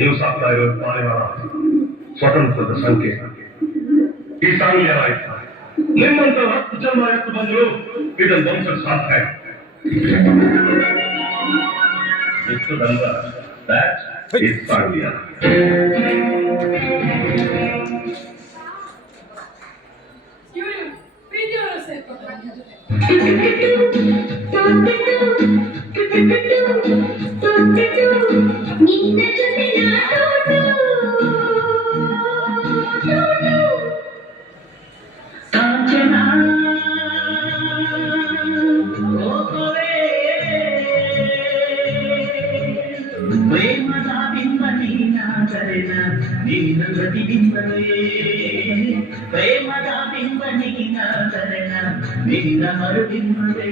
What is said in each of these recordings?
ಹಿಂಸಾತ್ಮ ಇರೋ ಪಾರಿವಾಳ ಸ್ವತಂತ್ರದ ಸಂಕೇತ ಈ ಸಾಂಗ್ಯ ಆಯ್ತು ನಿಮ್ಮಂತ ಹತ್ತು ಜನ್ಮ ಎತ್ತು ಬಂದ್ರು ಇದನ್ನು ಧ್ವಂಸಕ್ಕೆ ಸಾಧ್ಯ ಆಯ್ತು ಇಷ್ಟದಂಗ that is ಸಾಂಗ್ಯ ಇವ್ರು ಪ್ರೀತಿಯವರು ಸೇರ್ಕೊಂಡ್ರೆ నిన్ను ప్రతిబింబమే ప్రేమగా బింబని నాదరణ నిన్న మరుబింబమే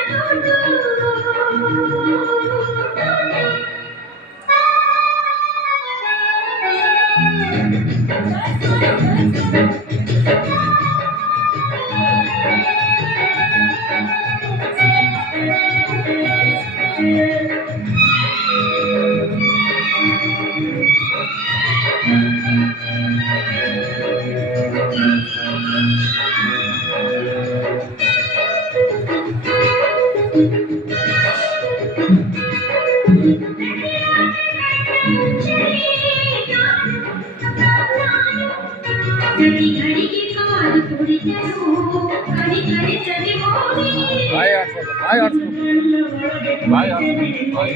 బాయ్ ఆడుతుంది బాయ్ ఆడుతుంది బాయ్ ఆడుతుంది బాయ్